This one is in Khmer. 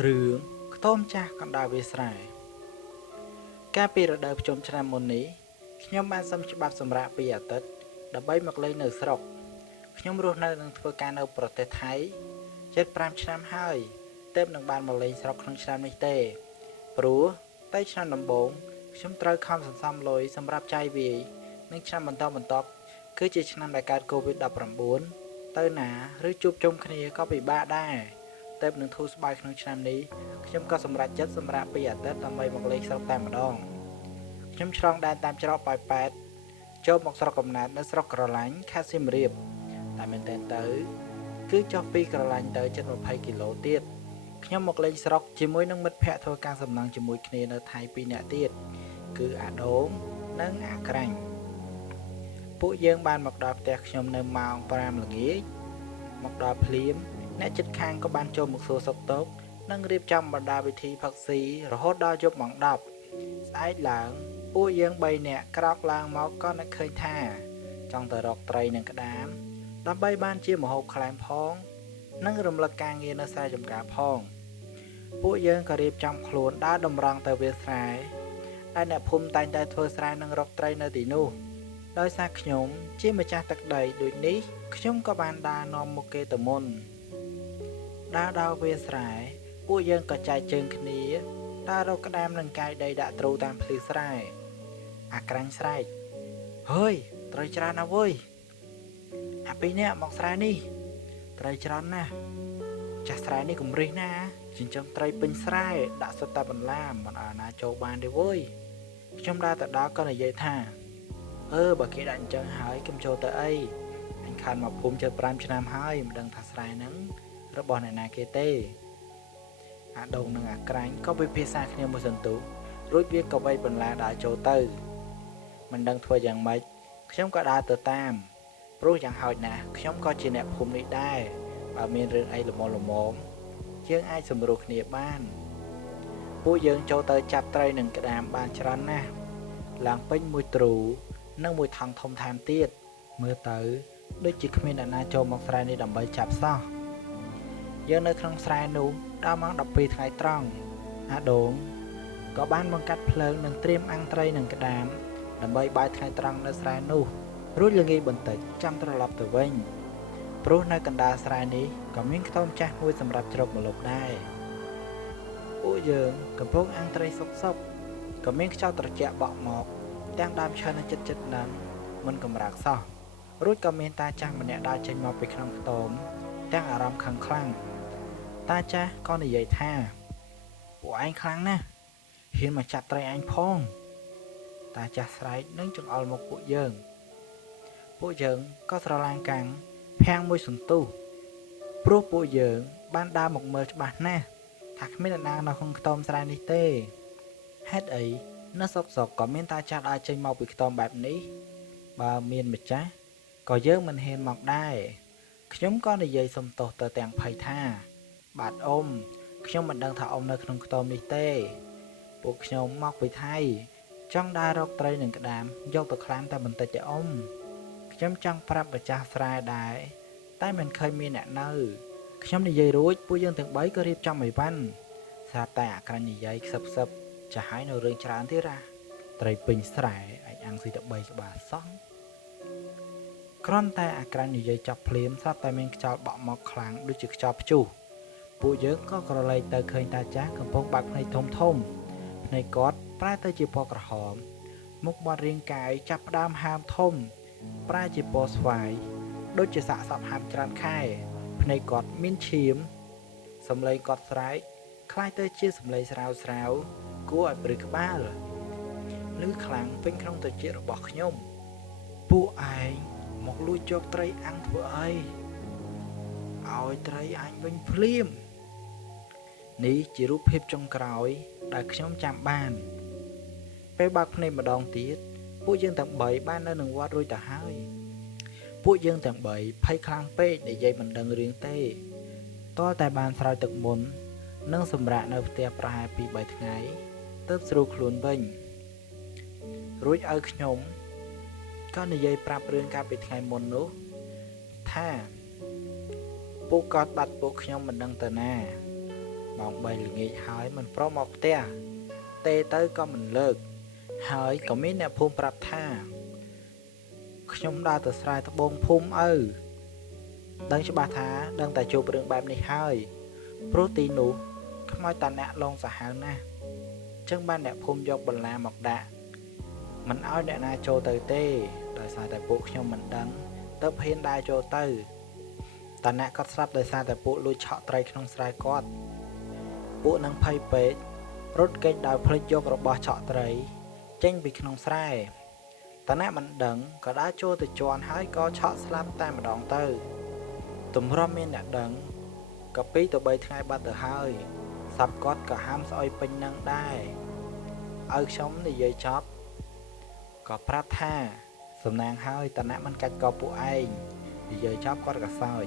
រឿងខ្ទមចាស់កណ្ដាលវាលស្រែកាលពីរដូវភ្ជុំឆ្នាំមុននេះខ្ញុំបានសុំច្បាប់សម្រាកពីអាទិត្យដើម្បីមកលេងនៅស្រុកខ្ញុំរស់នៅនិងធ្វើការនៅប្រទេសថៃជិត5ឆ្នាំហើយទើបនឹងបានមកលេងស្រុកក្នុងឆ្នាំនេះទេព្រោះតែឆ្នាំដំបូងខ្ញុំត្រូវខំសន្សំលុយសម្រាប់ចាយវាយនិងឆ្នាំបន្ទាប់គឺជាឆ្នាំដែលកើត COVID-19 ទៅណាឬជួបជុំគ្នាក៏ពិបាកដែរទើបនឹងធូរស្បើយក្នុងឆ្នាំនេះខ្ញុំក៏សម្រេចចិត្តសម្រាកពីអាទិត្យដើម្បីមកលេងស្រុកតែម្ដងខ្ញុំឆ្លងដែនតាមច្រកប៉ោយប៉ែតចូលមកស្រុកកំណើតនៅស្រុកក្រឡាញ់ខេត្តសៀមរាបតែមែនទែនទៅគឺចុះពីក្រឡាញ់ទៅជិត20គីឡូទៀតខ្ញុំមកលេងស្រុកជាមួយនឹងមិត្តភ័ក្តិធ្វើការសំណង់ជាមួយគ្នានៅថៃ2នាក់ទៀតគឺអាដូងនិងអាក្រាញ់ពួកយើងបានមកដល់ផ្ទះខ្ញុំនៅម៉ោង5ល្ងាចមកដល់ភ្លាមអ្នកជិតខាងក៏បានចូលមកសួរសុខទុក្ខនិងរៀបចំបណ្ដាវិធីផឹកស៊ីរហូតដល់យប់ម៉ោង10ស្អែកឡើងពួកយើង3នាក់ក្រោកឡើងមកក៏នឹកឃើញថាចង់ទៅរកត្រីនិងក្តាមដើម្បីបានជាម្ហូបក្លែមផងនិងរំលឹកការងារនៅស្រែចម្ការផងពួកយើងក៏រៀបចំខ្លួនដើរតម្រង់ទៅវាលស្រែដែលអ្នកភូមិតែងតែធ្វើស្រែនិងរកត្រីនៅទីនោះដោយសារខ្ញុំជាម្ចាស់ទឹកដីដូចនេះខ្ញុំក៏បានដើរនាំមុខគេទៅមុនដើរដល់វាលស្រែពួកយើងក៏ចែកជើងគ្នាដើររកក្តាមនិងកាយដីដាក់ទ្រូតាមភ្លឺស្រែអាក្រាញ់ស្រែកហើយត្រីច្រើនណាស់វើយអាពីរនាក់មកស្រែនេះត្រីច្រើនណាស់ចាស់ស្រែនេះគំរិះណាចិញ្ចឹមត្រីពេញស្រែដាក់សុទ្ធតែបន្លាមមិនអាចណាចូលបានទេវើយខ្ញុំដើរទៅដល់ក៏និយាយថាបើគេដាក់អញ្ចឹងហើយខ្ញុំចូលទៅអីអញខានមកភូមិជិត5ឆ្នាំហើយមិនដឹងថាស្រែហ្នឹងរបស់អ្នកណាគេទេអាដូងនិងអាក្រាញ់ក៏ពិភាក្សាគ្នាមួយសន្ទុះរួចវាក៏វៃបន្លាដើរចូលទៅមិនដឹងធ្វើយ៉ាងម៉េចខ្ញុំក៏ដើរទៅតាមព្រោះយ៉ាងហោចណាស់ខ្ញុំក៏ជាអ្នកភូមិនេះដែរបើមានរឿងអីល្មមយើងអាចសម្រួលគ្នាបានពួកយើងចូលទៅចាប់ត្រីនិងក្តាមបានច្រើនណាស់ឡើងពេញមួយទ្រូនិងមួយថង់ធំថែមទៀតមើលទៅដូចជាគ្មានអ្នកណាចូលមកស្រែនេះដើម្បីចាប់សោះយើងនៅក្នុងស្រែនោះដល់ម៉ោង12ថ្ងៃត្រង់អាដូងក៏បានបង្កាត់ភ្លើងនិងត្រៀមអាំងត្រីនិងក្តាមដើម្បីបាយថ្ងៃត្រង់នៅស្រែនោះរួចល្ងាចបន្តិចចាំត្រឡប់ទៅវិញព្រោះនៅកណ្ដាលស្រែនេះក៏មានខ្ទមចាស់មួយសម្រាប់ជ្រកម្លប់ដែរពួកយើងកំពុងអាំងត្រីសុកក៏មានខ្យល់ត្រជាក់បក់មកទាំងដើមឈើនៅចិត្តហ្នឹងមិនកំរើកសោះរួចក៏មានតាចាស់ម្នាក់ដើរចេញមកពីក្នុងខ្ទមទាំងអារម្មណ៍ខឹងខ្លាំងតាចាស់ក៏និយាយថាពួកឯងខ្លាំងណាស់ហ៊ានមកចាប់ត្រីឯងផងតាចាស់ស្រែកនិងចង្អុលមកពួកយើងក៏ស្រឡាំងកាំងភាំងមួយសន្ទុះព្រោះពួកយើងបានដើរមកមើលច្បាស់ណាស់ថាគ្មានអ្នកណានៅក្នុងខ្ទមស្រែនេះទេហេតុអីនៅសុកក៏មានតាចាស់ដើរចេញមកពីខ្ទមបែបនេះបើមានម្ចាស់ក៏យើងមិនហ៊ានមកដែរខ្ញុំក៏និយាយសុំទោសទៅទាំងភ័យថាបាទអ៊ំខ្ញុំមិនដឹងថាអ៊ំនៅក្នុងខ្ទមនេះទេពួកខ្ញុំមកពីថៃចង់ដើររកត្រីនិងក្តាមយកទៅខ្លាមតែបន្តិចទេអ៊ំខ្ញុំចង់ប្រាប់ម្ចាស់ស្រែដែរតែមិនឃើញមានអ្នកនៅខ្ញុំនិយាយរួចពួកយើងទាំង3ក៏រៀបចំអីវ៉ាន់ស្រាប់តែអាក្រាញ់និយាយខ្សឹបចាស់ហើយនៅរឿងច្រើនទៀតត្រីពេញស្រែអាចអាំងស៊ីតែ3ក្បាលសោះគ្រាន់តែអាក្រាញ់និយាយចប់ភ្លាមស្រាប់តែមានខ្យល់បក់មកខ្លាំងដូចជាខ្យល់ព្យុះពួកយើងក៏ក្រឡេកទៅឃើញតាចាស់កំពុងបើកភ្នែកធំភ្នែកគាត់ប្រែទៅជាពណ៌ក្រហមមុខមាត់រាងកាយចាប់ផ្ដើមហើមធំប្រែជាពណ៌ស្វាយដូចជាសាកសពហាមច្រើនខែភ្នែកគាត់មានឈាមសំឡេងគាត់ស្រែកคล้ายទៅជាសំឡេងស្រាវគួរឲ្យព្រឺក្បាលឮខ្លាំងពេញក្នុងត្រចៀករបស់ខ្ញុំពួកឯងមកលួចយកត្រីអាំងធ្វើអីឲ្យត្រីអញវិញភ្លាមនេះជារូបភាពចុងក្រោយដែលខ្ញុំចាំបានពេលបើកភ្នែកម្ដងទៀតពួកយើងទាំង3បាននៅនឹងវត្តរួចទៅហើយពួកយើងទាំង3ភ័យខ្លាំងពេកនិយាយមិនដឹងរឿងទេទាល់តែបានស្រោចទឹកមុននិងសម្រាកនៅផ្ទះប្រហែល 2-3 ថ្ងៃទើបស្រួលខ្លួនវិញរួចឲ្យខ្ញុំក៏និយាយប្រាប់រឿងកាលពីថ្ងៃមុននោះថាពួកគាត់បាត់ពួកខ្ញុំមិនដឹងទៅណា ប ម៉ោង3ល្ងាចហើយមិនព្រមមកផ្ទះទេទៅក៏មិនលើកហើយក៏មានអ្នកភូមិប្រាប់ថាខ្ញុំដើរទៅស្រែត្បូងភូមិឪដឹងច្បាស់ថាដឹងតែជួបរឿងបែបនេះហើយព្រោះទីនោះខ្មោចតាអ្នកលងសាហាវណាស់ចឹងបានអ្នកភូមិយកបន្លាមកដាក់មិនឲ្យអ្នកណាចូលទៅទេដោយសារតែពួកខ្ញុំមិនដឹងទៅហ៊ានដើរចូលទៅតាអ្នកគាត់ស្លាប់ដោយសារតែពួកលួចឆក់ត្រីក្នុងស្រែគាត់ពួកនឹងភ័យពេករត់គេចដោយភ្លេចយករបស់ឆក់ត្រីចេញពីក្នុងស្រែតាអ្នកមិនដឹងក៏ដើរចូលទៅជន់ហើយក៏ឆក់ស្លាប់តែម្ដងទៅទម្រាំមានអ្នកដឹងក៏2ទៅ3ថ្ងៃបាត់ទៅហើយសັບគាត់ក៏ហាមស្អុយពេញនឹងដែរឲ្យខ្ញុំនិយាយចប់ក៏ប្រាប់ថាសំណាងហើយតាអ្នកមិនកាច់កពួកឯងនិយាយចប់គាត់ក៏សើច